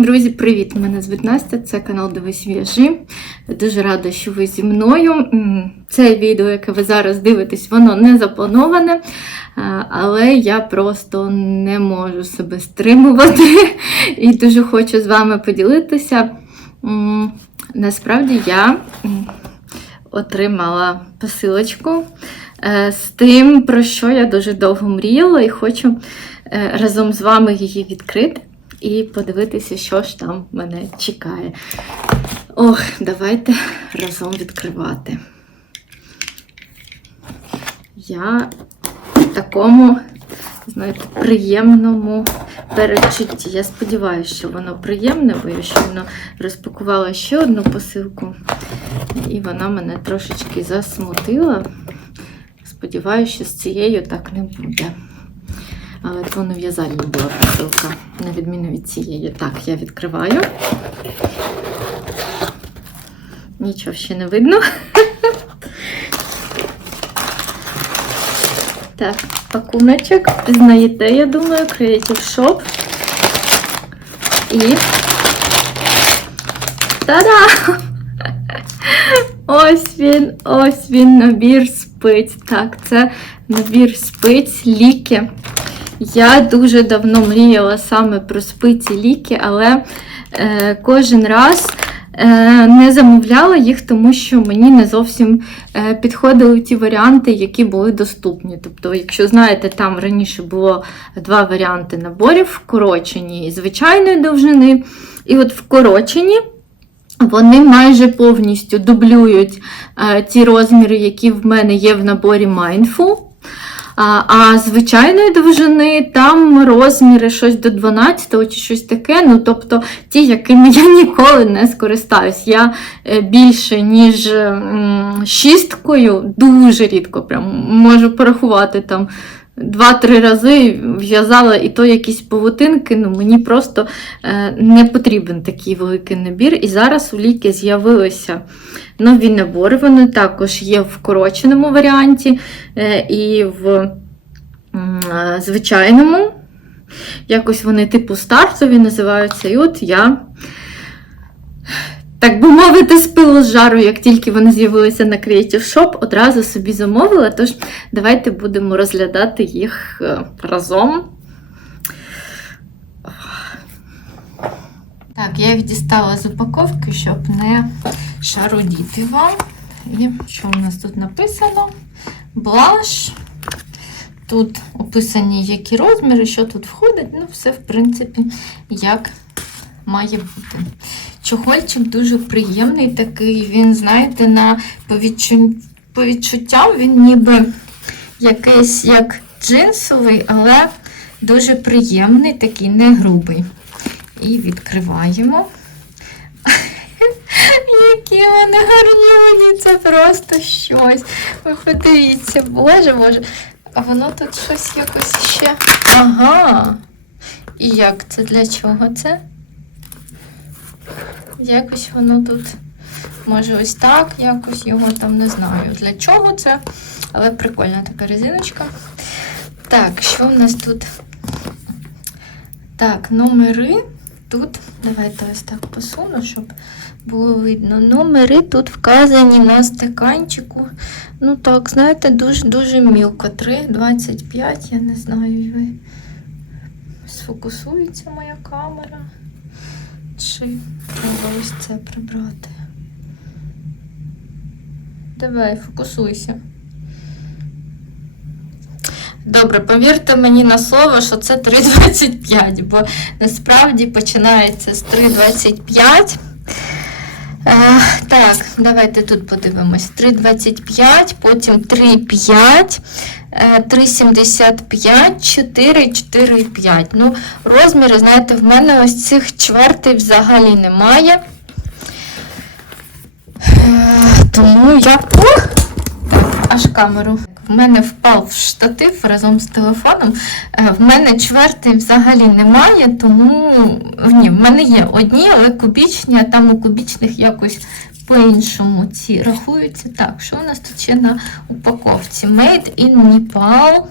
Друзі, привіт! Мене звуть Настя, це канал Дивись В'яжи. Дуже рада, що ви зі мною. Це відео, яке ви зараз дивитесь, воно не заплановане, е, але я просто не можу себе стримувати і дуже хочу з вами поділитися. Насправді я отримала посилочку е, з тим, про що я дуже довго мріяла, і хочу е, разом з вами її відкрити і подивитися, що ж там мене чекає. Ох, давайте разом відкривати. Я в такому, знаєте, приємному передчутті. Я сподіваюся, що воно приємне, бо я щойно розпакувала ще одну посилку, і вона мене трошечки засмутила. Сподіваюся, що з цією так не буде. Але то не була посилка, на відміну від цієї. Так, я відкриваю. Нічого ще не видно. Так, пакуночок. Знаєте, я думаю, Creative Shop. І. Та-да! Ось він, ось він, набір спиць. Так, це набір спиць, ліки. Я дуже давно мріяла саме про спиці ліки, але е, кожен раз е, не замовляла їх, тому що мені не зовсім е, підходили ті варіанти, які були доступні. Тобто, якщо знаєте, там раніше було два варіанти наборів: вкорочені і звичайної довжини. І от вкорочені. Вони майже повністю дублюють е, ті розміри, які в мене є в наборі Mindful. А, звичайної довжини там розміри щось до 12 чи щось таке. Ну, тобто ті, якими я ніколи не скористаюсь. Я е, більше, ніж шісткою, дуже рідко прям можу порахувати там. Два-три рази в'язала і то якісь павутинки, ну мені просто е, не потрібен такий великий набір. І зараз у ліки з'явилися нові набори. Вони також є в вкороченому варіанті е, і в е, звичайному. Якось вони типу стартові називаються. І от я, так би мовити, з пилу з жару, як тільки вони з'явилися на Creative Shop, одразу собі замовила. Тож давайте будемо розглядати їх е, разом. Так, я їх дістала з упаковки, щоб не шарудіти вам. І що у нас тут написано? Блаш. Тут описані які розміри, що тут входить. Ну, все, в принципі, як має бути. Чохольчик дуже приємний такий. Він, знаєте, на по, відчуттям він ніби якийсь як джинсовий, але дуже приємний, такий не грубий. І відкриваємо. Які вони гарні, це просто щось. Ви подивіться, боже, боже. А воно тут щось якось ще. Ага. І як це? Для чого це? Якось воно тут. Може, ось так, якось його там не знаю. Для чого це? Але прикольна така резиночка. Так, що в нас тут? Так, номери. Тут, давайте ось так посуну, щоб було видно. Номери тут вказані на стаканчику. Ну так, знаєте, дуже-дуже мілко. 3,25, я не знаю, сфокусується моя камера. Чи треба ось це прибрати? Давай, фокусуйся. Добре, повірте мені на слово, що це 3,25, бо насправді починається з 3,25. Е, так, давайте тут подивимось. 3,25, потім 3,5, е, 3,75, 4, 4,5. Ну, розміри, знаєте, в мене ось цих чвертей взагалі немає. Е, тому я. Аж камеру. В мене впав штатив разом з телефоном. Е, В мене чверти взагалі немає, тому ні, в мене є одні, але кубічні, а там у кубічних якось по-іншому ці рахуються. Так, що у нас тут ще на упаковці? Made in Nepal.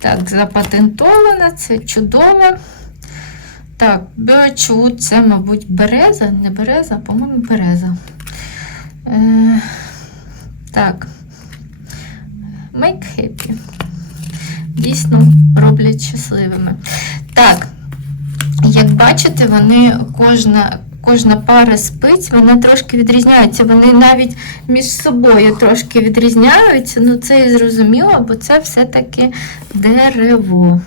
Так, запатентована, це чудово. Так, бачу, це, мабуть, береза, не береза, по-моєму, береза. Е, так. Make happy. Дійсно роблять щасливими. Так, як бачите, вони кожна. Кожна пара спиць, вона трошки відрізняється. Вони навіть між собою трошки відрізняються. Ну, це і зрозуміло, бо це все-таки дерево.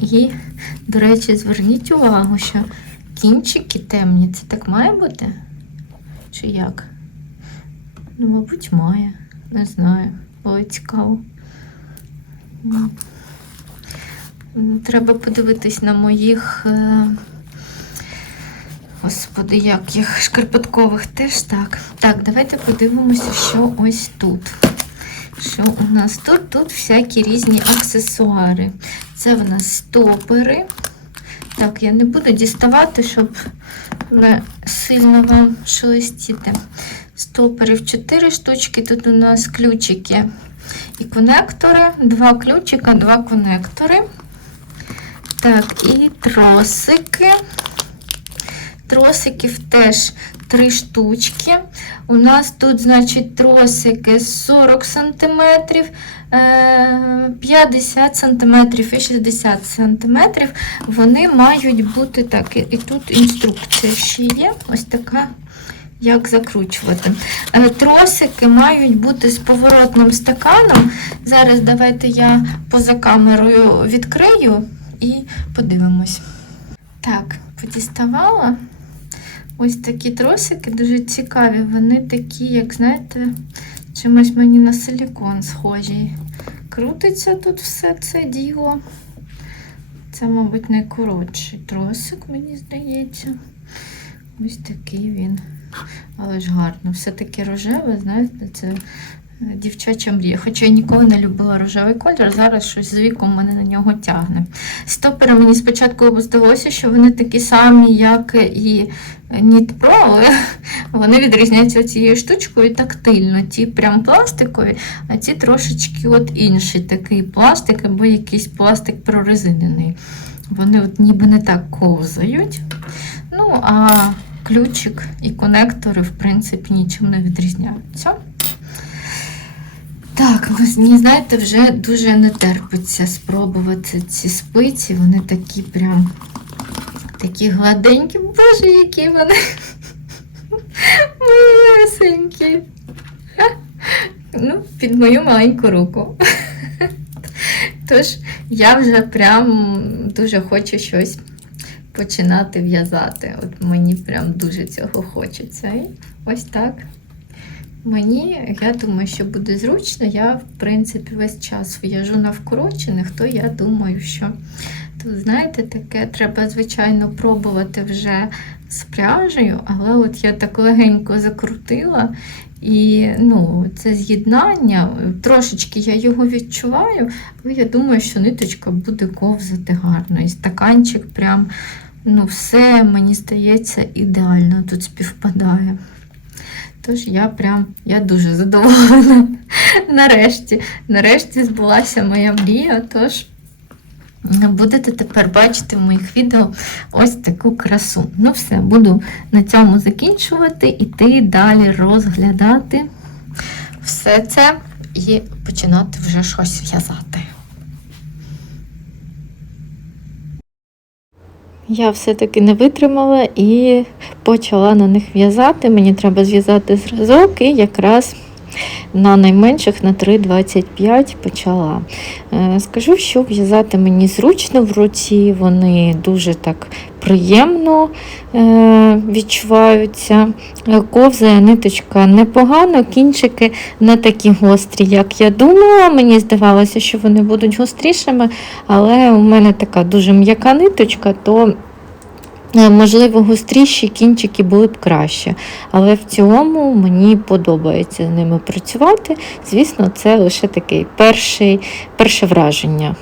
І, до речі, зверніть увагу, що кінчики темні. Це так має бути? Чи як? Ну, мабуть, має. Не знаю. Ой, цікаво. Ну, Треба подивитись на моїх. е, Господи, як їх шкарпеткових теж так. Так, давайте подивимося, що ось тут. Що у нас тут? Тут всякі різні аксесуари. Це в нас стопери. Так, я не буду діставати, щоб не сильно вам шелестіти. Стоперів 4 штучки. Тут у нас ключики і конектори. Два ключика, два конектори. Так, і тросики. Тросиків теж три штучки. У нас тут, значить, тросики 40 см, 50 см і 60 см. Вони мають бути так. І тут інструкція ще є. Ось така. Як закручувати. Е, Тросики мають бути з поворотним стаканом. Зараз давайте я поза камерою відкрию і подивимось. Так, подіставала. Ось такі тросики дуже цікаві. Вони такі, як знаєте, чимось мені на силікон схожі. Крутиться тут все це діло. Це, мабуть, найкоротший тросик, мені здається. Ось такий він. Але ж гарно. Все таке рожеве, знаєте, це е, дівчача мрія. Хоча я ніколи не любила рожевий колір, зараз щось з віком мене на нього тягне. Стопери мені спочатку здалося, що вони такі самі, як і Ніт Pro, але вони відрізняються цією штучкою тактильно. Ті прям пластикові, а ці трошечки от інший такий пластик або якийсь пластик прорезинений. Вони от ніби не так ковзають. Ну, а ключик і конектори, в принципі, нічим не відрізняються. Так, мені, знаєте, вже дуже не терпиться спробувати ці спиці. Вони такі прям такі гладенькі. Боже, які вони малесенькі. Ну, під мою маленьку руку. Тож я вже прям дуже хочу щось починати в'язати. От мені прям дуже цього хочеться. І ось так. Мені, я думаю, що буде зручно. Я, в принципі, весь час в'яжу на вкорочених, то я думаю, що тут, знаєте, таке треба, звичайно, пробувати вже з пряжею, але от я так легенько закрутила. І ну, це з'єднання, трошечки я його відчуваю, але я думаю, що ниточка буде ковзати гарно. І стаканчик прям, ну, все, мені здається, ідеально тут співпадає. Тож я прям я дуже задоволена. Нарешті, нарешті збулася моя мрія. Тож будете тепер бачити в моїх відео ось таку красу. Ну, все, буду на цьому закінчувати, іти далі розглядати все це і починати вже щось в'язати. Я все-таки не витримала і почала на них в'язати. Мені треба зв'язати зразок і якраз на найменших на 3,25 почала. Е, Скажу, що в'язати мені зручно в руці, вони дуже так приємно е, відчуваються. Е, Ковзає ниточка непогано, кінчики не такі гострі, як я думала. Мені здавалося, що вони будуть гострішими, але у мене така дуже м'яка ниточка, то Е, Можливо, гостріші кінчики були б краще, але в цілому мені подобається з ними працювати. Звісно, це лише такий перший, перше враження.